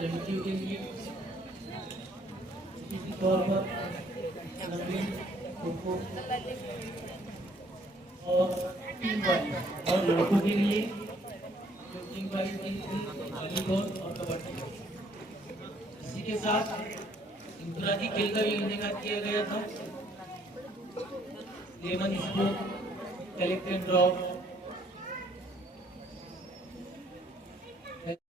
लड़कियों के लिए इसी तौर पर लंबी खो और टीम वाली, और लड़कों के लिए जो टीम वाली टीम थी वॉलीबॉल और कबड्डी। इसी के साथ इंफरादी खेल का भी इंतजाम किया गया था। Lemon sport, collect and drop.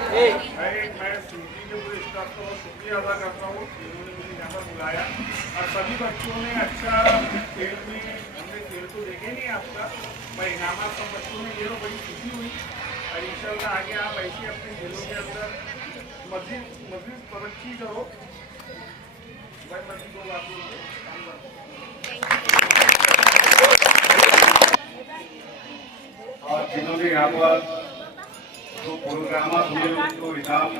मैं सूची के पूरे स्टाफ को शुक्रिया अदा करता हूँ जिन्होंने मुझे यहाँ पर बुलाया, और सभी बच्चों ने अच्छा खेल में, हमने खेल तो देखे नहीं आपका, मैं इनामात सब बच्चों ने ये तो बड़ी खुशी हुई। और इंशाल्लाह आगे आप ऐसे अपने खेलों के अंदर मजीद तरक्की करो। भाई मजीद दो बात काम करो। और जिन्होंने यहाँ पर तो प्रोग्राम हुए उनको इनाम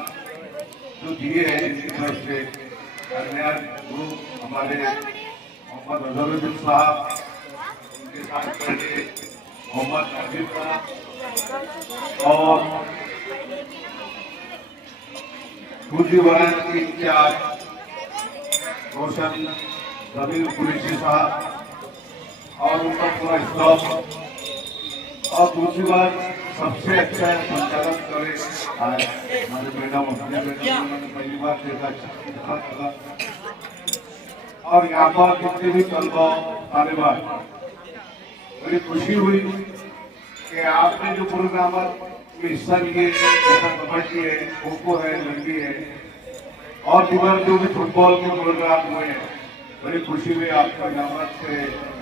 जो दिए हैं जिसकी तरफ से कन्या ग्रुप हमारे मोहम्मद अजहरुद्दीन साहब, उनके साथ खड़े मोहम्मद नाजिर साहब और दूसरी वारन के इंचार्ज रोशन रबील कुरैशी साहब और उनका पूरा स्टाफ, और दूसरी बात सबसे अच्छा संचालन करे आज हमारे मैडम मैंने पहली बार देखा, अच्छा लगा। और यहाँ पर जितने भी तलबा तालिबान, बड़ी खुशी हुई कि आपने जो प्रोग्राम में हिस्सा लिए, जैसा कबड्डी है, खो खो है, लंबी है और दीगर जो भी फुटबॉल के प्रोग्राम हुए हैं, बड़ी खुशी हुई आपका इनामत से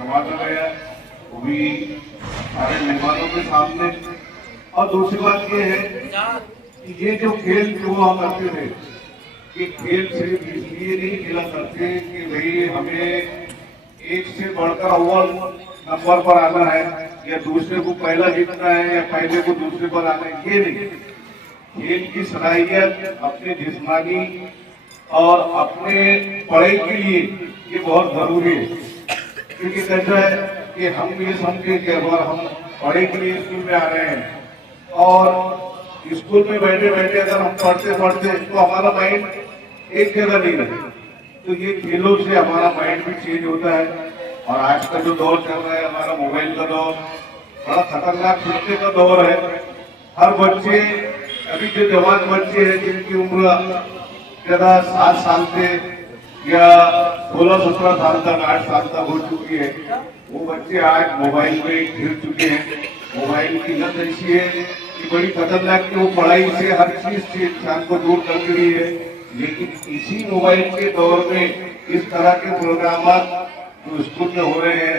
नवाजा गया, वो भी सारे मेहमानों के सामने। और दूसरी बात ये है कि ये जो खेल जो हम करते थे, ये खेल सिर्फ इसलिए नहीं खेला करते कि भाई हमें एक से बढ़कर अव्वल नंबर पर आना है या दूसरे को पहला जीतना है या पहले को दूसरे पर आना है, ये नहीं। खेल की सलाहियत अपने जिस्मानी और अपने पढ़ाई के लिए ये बहुत जरूरी है, क्योंकि कैसा है कि हम ये समझे कि अगर हम पढ़ाई के लिए स्कूल में आ रहे हैं और स्कूल में बैठे बैठे अगर हम पढ़ते तो हमारा माइंड एक जगह नहीं रहे, तो ये खेलों से हमारा माइंड भी चेंज होता है। और आज का जो दौर चल रहा है हमारा मोबाइल का दौर, बड़ा खतरनाक छूटने का दौर है। हर बच्चे, अभी जो जवान बच्चे हैं जिनकी उम्र ज्यादा 7 साल से या 16-17 साल तक, 8 साल तक हो चुकी है, वो बच्चे आज मोबाइल में घिर चुके हैं। मोबाइल की लत ऐसी है कि बड़ी खतरनाक कि वो पढ़ाई से, हर चीज से इंसान को दूर कर रही है। लेकिन इसी मोबाइल के दौर में इस तरह के प्रोग्राम जो स्कूल में हो रहे हैं,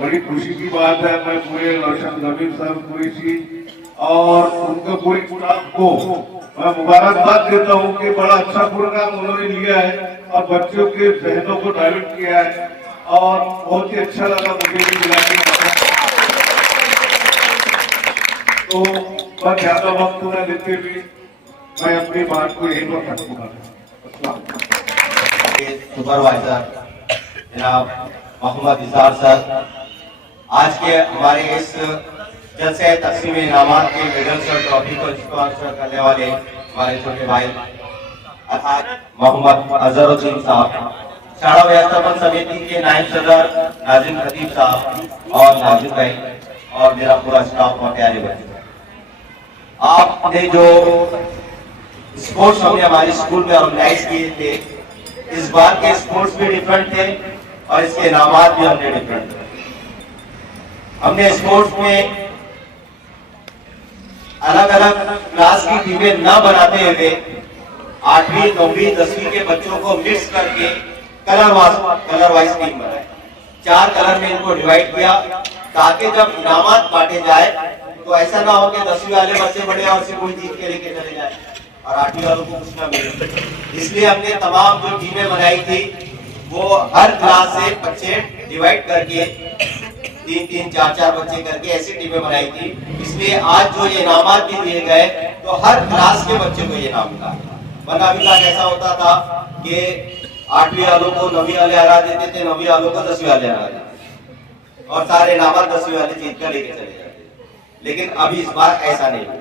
बड़ी खुशी की बात है। मैं पूरे रोशन रबील सर कुरैशी और उनके पूरे स्टाफ को मैं मुबारकबाद देता हूँ कि बड़ा अच्छा प्रोग्राम उन्होंने लिया है और बच्चों के जहनों को डाइवर्ट किया है, और बहुत ही अच्छा लगा मुझे भी मिलाने। तो बस ज्यादा वक्त न लेते हुए मैं अपनी बात को यहीं पर खत्म करूंगा। सुपरवाइजर जनाब मोहम्मद इज़हार सर, आज के हमारे इस जलसे तकसीम इनामात के मेडल्स और ट्रॉफी को स्पॉन्सर करने वाले हमारे छोटे भाई अर्थात मोहम्मद अजहरुद्दीन साहब, शाला व्यवस्थापन समिति के नायब सदर नाजिम खतीब साहब और नाजिम भाई और मेरा पूरा स्टाफ और प्यारे बच्चे, आपने जो स्पोर्ट्स हमने हमारे स्कूल में ऑर्गेनाइज किए थे, इस बार के स्पोर्ट्स भी डिफरेंट थे और इसके इनामात भी हमने डिफरेंट थे। हमने स्पोर्ट्स में अलग अलग क्लास की टीमें न बनाते हुए 8वीं 9वीं 10वीं के बच्चों को मिक्स करके कलर वाइज टीम बनाए। 4 कलर में इनको डिवाइड किया ताकि जब इनामात बांटे जाए तो ऐसा ना हो कि 10वीं वाले बच्चे बड़े और से कोई जीत के लेके चले जाए और 8वीं वालों को कुछ ना मिले। इसलिए हमने तमाम जो टीमें बनाई थी वो हर क्लास से बच्चे डिवाइड करके 3-3 4-4 बच्चे करके ऐसी टीमें बनाई थी। इसलिए आज जो ये इनामात भी दिए गए तो हर क्लास के बच्चे को ये इनाम मिला। वरना अभी तक ऐसा होता था कि 8वीं वालों को 9वीं वाले हरा देते थे, 9वीं वालों को 10वीं वाले हरा देते और सारे इनामात 10वीं वाले जीत कर लेके चले जाते। लेकिन अभी इस बार ऐसा नहीं हुआ,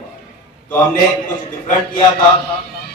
तो हमने कुछ डिफरेंट किया था।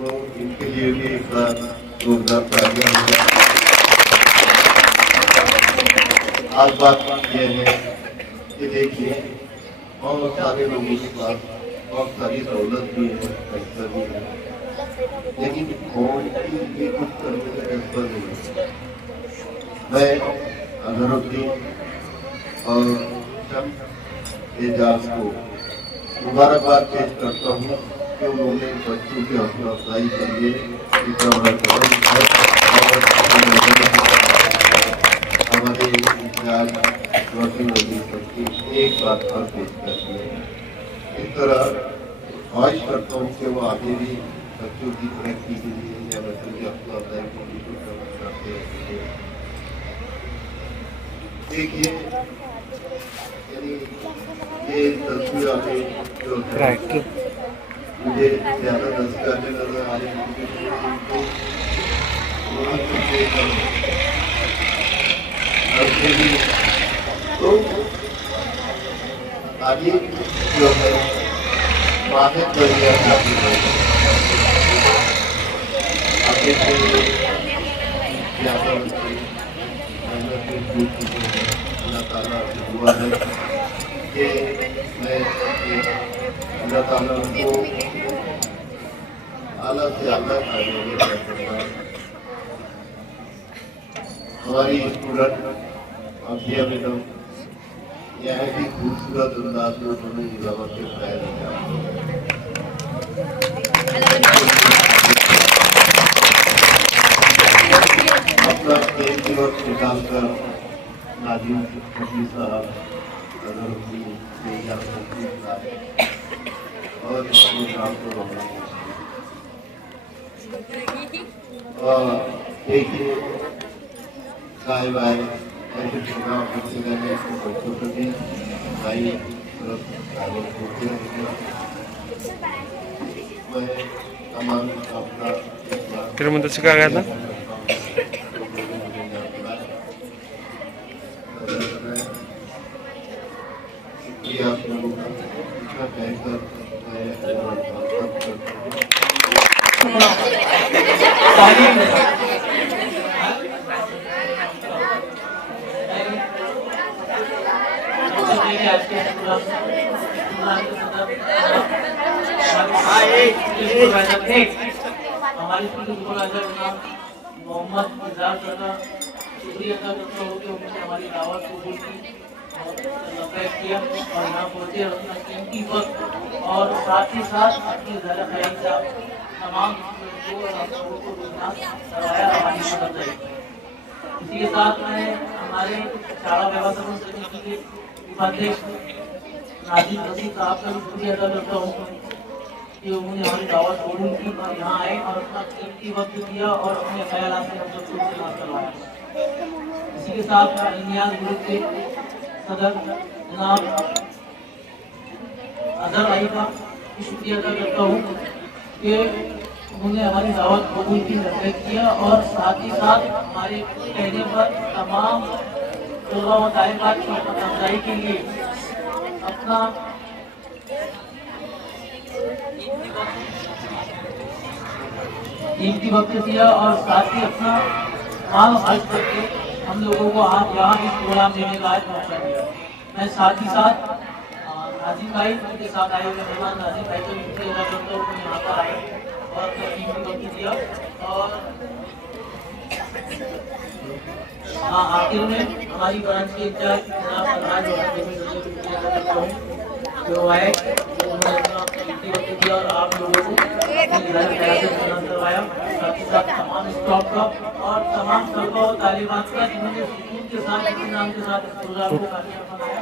तो इनके लिए भी एक बार जोरदार तालियां हो जाए। आज बात यह है कि देखिए बहुत सारे लोगों के पास बहुत सारी सहूलत भी है, पैसा भी है, लेकिन कौन भी कुछ करने का जज्बा नहीं है। मैं अजहरुद्दीन और शम्स एजाज को मुबारकबाद पेश करता हूँ कि उन्होंने बच्चों की हौसला अफजाई के लिए इतना बड़ा कदम उठाया और हमारे इंतजार एक बात पर पेश करती है। इस तरह ख्वाहिश करता हूँ कि वो आगे भी बच्चों की तरक्की के लिए या बच्चों की हौसला अफजाई के लिए कुछ कदम उठाते रहेंगे। देखिए यानी ये तस्वीर अभी जो है मुझे ज्यादा दस्ताने नजर आ रहे हैं तो आगे जो है वाहिद बरिया काफी है आगे से ज्यादा अल्लाह ताला से दुआ है कि मैं अल्लाह ताला को आला से आला हमारी स्टूडेंट अभिया मैडम यह भी खूबसूरत अंदाज में उन्होंने इजाफत के फैल अपना एक ही वक्त निकाल कर नाजिम फकीर साहब अजहरुद्दीन और इस प्रोग्राम को रोकना देखिए साहिब आए ऐसे प्रोग्राम करते रहने बच्चों को भी भाई होते रहेंगे। मैं तमाम अपना फिर मुझे सिखा गया था शुक्रिया आप लोगों का इतना कहकर हमारे सुपरवाइजर मोहम्मद इजाज का शुक्रिया अदा करता हूँ कि उन्होंने हमारी दावत कबूल की किया और यहाँ पहुँचे और अपना कीमती वक्त और साथ ही साथ अपनी ज़रा खयाल से तमाम लोगों को रोजगार करवाया हमारी मदद करी। इसी के साथ मैं हमारे शाला व्यवस्थापन समिति के उपाध्यक्ष नाजिम रशीद साहब का भी शुक्रिया अदा करता हूँ कि उन्होंने हमारी दावत कबूल की और यहाँ आए और अपना कीमती वक्त दिया और अपने ख्याल से हम सबको इस्तेमाल करवाया। इसी के साथ मैं इनियाज ग्रुप के सदर जनाब अजहर भाई का शुक्रिया अदा करता हूँ कि उन्होंने हमारी दावत कबूल की, रिस्पेक्ट किया और साथ ही साथ हमारे कहने पर तमाम तलबा व तालिबात की अफजाई के लिए अपना कीमती वक्त दिया और साथ ही अपना माल खर्च करके हम लोगों को आज यहाँ इस प्रोग्राम देने का आज मौका दिया। मैं साथ ही साथ नाजिम भाई उनके साथ आए हुए मेहमान नाजिम भाई को शुक्रिया अदा करता हूँ कि यहाँ पर आए और अपना कीमती वक्त दिया। और आखिर में हमारी ब्रांच के इंचार्ज जनाब फरहाद शुक्रिया अदा करता हूँ जो आए उन्होंने अपना कीमती वक्त दिया और आप लोगों को करवाया। साथ ही साथ तमाम स्टॉफ का और तमाम तलबा और तालिबात का जिन्होंने सुकून के साथ अपने नाम के साथ इस प्रोग्राम को कामयाब बनाया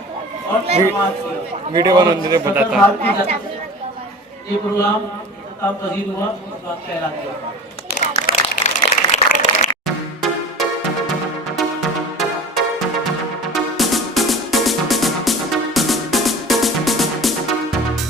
और समाज किया। वीडियो बनाने बताता ये प्रोग्राम पजीर हुआ, इस बात का ऐलान किया।